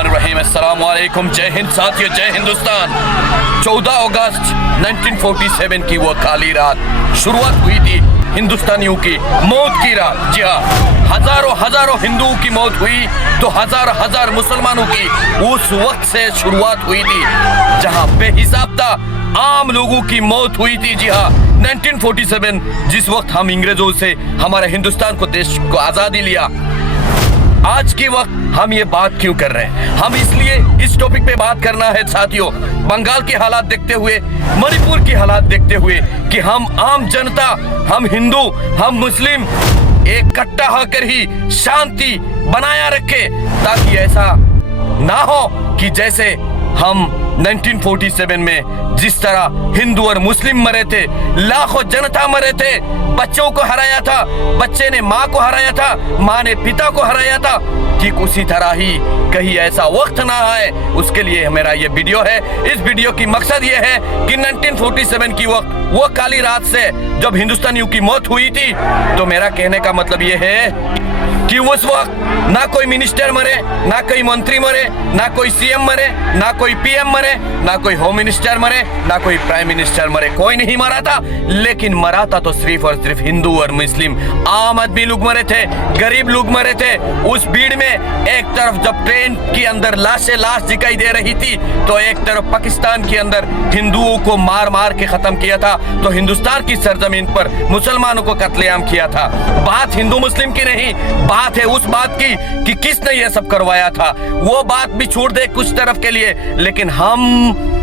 बिस्मिल्लाहिर्रहमानिर्रहीम। अस्सलाम वालेकुम। जय हिंद साथियों, जय हिंदुस्तान। 14 अगस्त 1947 की वो काली रात शुरुआत हुई थी हिंदुस्तानियों की मौत की रात। जी हाँ, हजारों हिंदुओं की मौत हुई तो हजार मुसलमानों की उस वक्त से शुरुआत हुई थी जहाँ बेहिसाब था आम लोगों की मौत हुई थी। जी हाँ, 1947 जिस वक्त हम अंग्रेजों से हमारे हिंदुस्तान को, देश को आजादी लिया। आज के वक्त हम ये बात क्यों कर रहे हैं? हम इसलिए इस टॉपिक पे बात करना है साथियों, बंगाल के हालात देखते हुए, मणिपुर की हालात देखते हुए कि हम आम जनता, हम हिंदू, हम मुस्लिम इकट्ठा होकर ही शांति बनाया रखे, ताकि ऐसा ना हो कि जैसे हम 1947 में जिस तरह हिंदू और मुस्लिम मरे थे, लाखों जनता मरे थे, बच्चों को हराया था, बच्चे ने माँ को हराया था, माँ ने पिता को हराया था, ठीक उसी तरह ही कहीं ऐसा वक्त ना आए, उसके लिए मेरा ये वीडियो है। इस वीडियो की मकसद ये है कि 1947 की वो काली रात से जब हिंदुस्तानियों की मौत हुई थी, तो मेरा कहने का मतलब ये है कि उस वक्त ना कोई मिनिस्टर मरे, ना कोई मंत्री मरे, ना कोई सीएम मरे, ना कोई पीएम मरे, ना कोई होम मिनिस्टर मरे, ना कोई प्राइम मिनिस्टर मरे, कोई नहीं मरा था। लेकिन मरा था तो सिर्फ और सिर्फ हिंदू और मुस्लिम आम आदमी लोग मरे थे, गरीब लोग मरे थे। उस भीड़ में एक तरफ जब ट्रेन के अंदर लाश दिखाई दे रही थी, तो एक तरफ पाकिस्तान के अंदर हिंदुओं को मार मार के खत्म किया था, तो हिंदुस्तान की सरजमीन पर मुसलमानों को कत्लेआम किया था। बात हिंदू मुस्लिम की नहीं, बात है उस बात की कि किसने ये सब करवाया था। वो बात भी छोड़ दे कुछ तरफ के लिए, लेकिन हम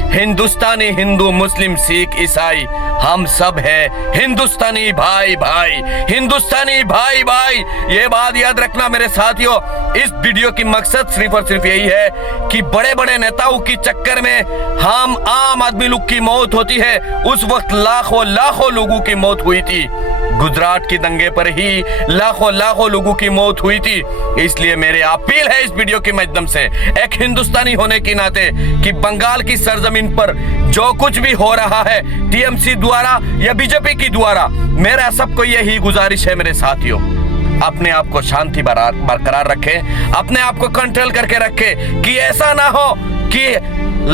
हिंदुस्तानी, हिंदू मुस्लिम सिख ईसाई, हम सब है हिंदुस्तानी भाई भाई, हिंदुस्तानी भाई भाई। ये बात याद रखना मेरे साथियों। इस वीडियो की मकसद सिर्फ और सिर्फ यही है कि बड़े बड़े नेताओं की चक्कर में हम आम आदमी लोग की मौत होती है। उस वक्त लाखों लोगों की मौत हुई थी। गुजरात के दंगे पर ही लाखों लोगों की मौत हुई थी। इसलिए मेरी अपील है इस वीडियो के माध्यम से, एक हिंदुस्तानी होने के नाते, कि बंगाल की सरजमीन पर जो कुछ भी हो रहा है टीएमसी द्वारा या बीजेपी की द्वारा, मेरा सबको यही गुजारिश है मेरे साथियों, अपने आप को शांति बरकरार रखे, अपने आप को कंट्रोल करके रखे, कि ऐसा ना हो कि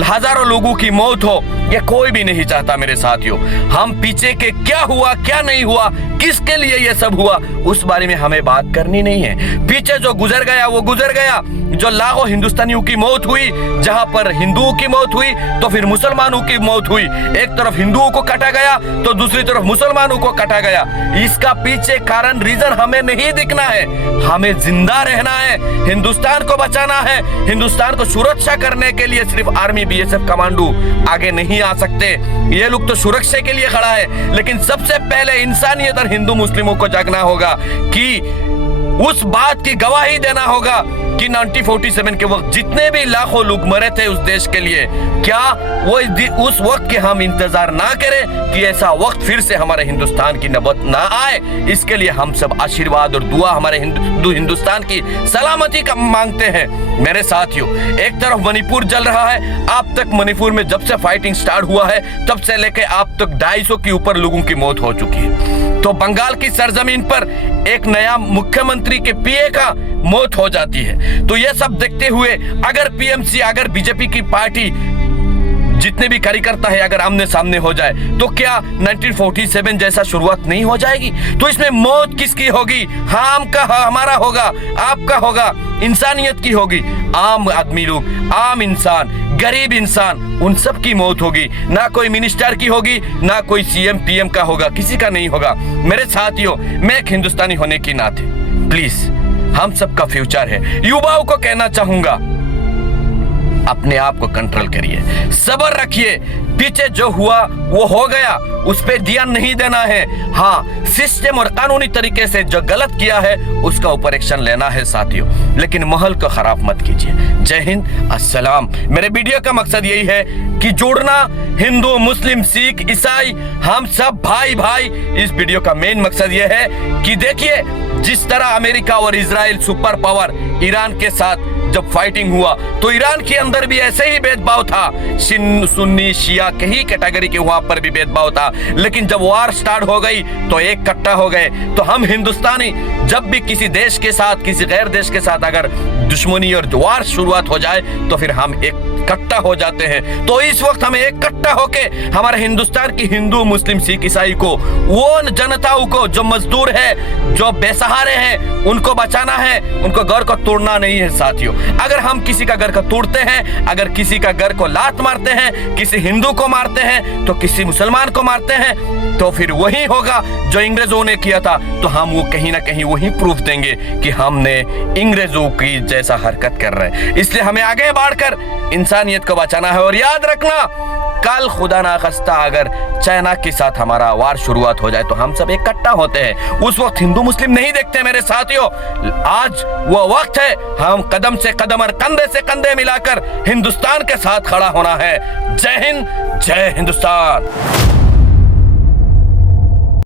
हजारों लोगों की मौत हो। ये कोई भी नहीं चाहता मेरे साथियों। हम पीछे के क्या हुआ, क्या नहीं हुआ, किसके लिए ये सब हुआ, उस बारे में हमें बात करनी नहीं है। पीछे जो गुजर गया वो गुजर गया। जो लाखों हिंदुस्तानियों की मौत हुई, जहां पर हिंदुओं की मौत हुई तो फिर मुसलमानों की मौत हुई। एक तरफ हिंदुओं को काटा गया तो दूसरी तरफ मुसलमानों को काटा गया। इसका पीछे कारण, रीजन हमें नहीं दिखना है। हमें जिंदा रहना है, हिंदुस्तान को बचाना है। हिंदुस्तान को सुरक्षा करने के लिए सिर्फ आर्मी, बीएसएफ, कमांडो आगे नहीं आ सकते। ये लोग तो सुरक्षा के लिए खड़ा है, लेकिन सबसे पहले इंसानियत और हिंदू मुस्लिमों को जागना होगा, कि उस बात की गवाही देना होगा कि 1947 के वक्त जितने भी लाखों लोग मरे थे उस देश के लिए, क्या वो उस वक्त के हम इंतजार ना करें कि ऐसा वक्त फिर से हमारे हिंदुस्तान की नौबत ना आए। इसके लिए हम सब आशीर्वाद और दुआ हमारे हिंदुस्तान की सलामती का मांगते हैं मेरे साथियों। एक तरफ मणिपुर जल रहा है। अब तक मणिपुर में जब से फाइटिंग स्टार्ट हुआ है तब से लेकर अब तक 250 के ऊपर लोगों की मौत हो चुकी है। तो बंगाल की सरजमीन पर एक नया मुख्यमंत्री के पीए का मौत हो जाती है। तो ये सब देखते हुए अगर पीएमसी, अगर बीजेपी की पार्टी जितने भी कार्यकर्ता है अगर आमने सामने हो जाए, तो क्या 1947 जैसा शुरुआत नहीं हो जाएगी? तो इसमें मौत किसकी होगी? हमारा होगा, आपका होगा, इंसानियत की होगी। आम आदमी लोग, आम इंसान, गरीब इंसान, उन सब की मौत होगी। ना कोई मिनिस्टर की होगी, ना कोई सीएम पीएम का होगा, किसी का नहीं होगा। मेरे साथियों, मैं एक हिंदुस्तानी होने के नाते प्लीज, हम सबका फ्यूचर है, युवाओं को कहना चाहूंगा, अपने आप को कंट्रोल करिए, सब्र रखिए। पीछे जो हुआ वो हो गया, उस पर ध्यान नहीं देना है। हाँ, सिस्टम और कानूनी तरीके से जो गलत किया है उसका ऊपर एक्शन लेना है साथियों, लेकिन माहौल को खराब मत कीजिए। जय हिंद, अस्सलाम। मेरे वीडियो का मकसद यही है कि जोड़ना हिंदू, मुस्लिम, सिख, ईसाई, हम सब भाई भाई। इस वीडियो का मेन मकसद यह है कि देखिए, जिस तरह अमेरिका और इजराइल सुपर पावर ईरान के साथ जब फाइटिंग हुआ तो ईरान के अंदर भी ऐसे ही भेदभाव था, सुन्नी शिया कहीं कैटेगरी के वहां पर भी भेदभाव था। लेकिन जब वार स्टार्ट हो गई तो एक कट्टा हो गए। तो हम हिंदुस्तानी जब भी किसी देश के साथ, किसी गैर देश के साथ अगर दुश्मनी और वार शुरुआत हो जाए तो फिर हम एक कट्टा हो जाते हैं। तो इस वक्त हमें एक कट्टा होके हमारे हिंदुस्तान की हिंदू, मुस्लिम, सिख, ईसाई को, वो जनताओं को जो मजदूर है, जो बेसहारे हैं, उनको बचाना है, उनको घर को तोड़ना नहीं है साथियों। अगर हम किसी का घर को तोड़ते हैं, अगर किसी का घर को लात मारते हैं, किसी हिंदू को मारते हैं, तो किसी मुसलमान को मारते हैं, तो फिर वही होगा जो अंग्रेजों ने किया था। तो हम वो कहीं ना कहीं वही प्रूफ देंगे कि हमने अंग्रेजों की जैसा हरकत कर रहे हैं। इसलिए हमें आगे बढ़कर इंसानियत को बचाना है। और याद रखना, कल खुदा ना खास्ता अगर चाइना के साथ हमारा वार शुरुआत हो जाए तो हम सब इकट्ठा होते हैं। उस वक्त हिंदू मुस्लिम नहीं देखते मेरे साथियों। आज वो वक्त है, हम कदम से कदम और कंधे से कंधे मिलाकर हिंदुस्तान के साथ खड़ा होना है। जय हिंद, जय हिंदुस्तान।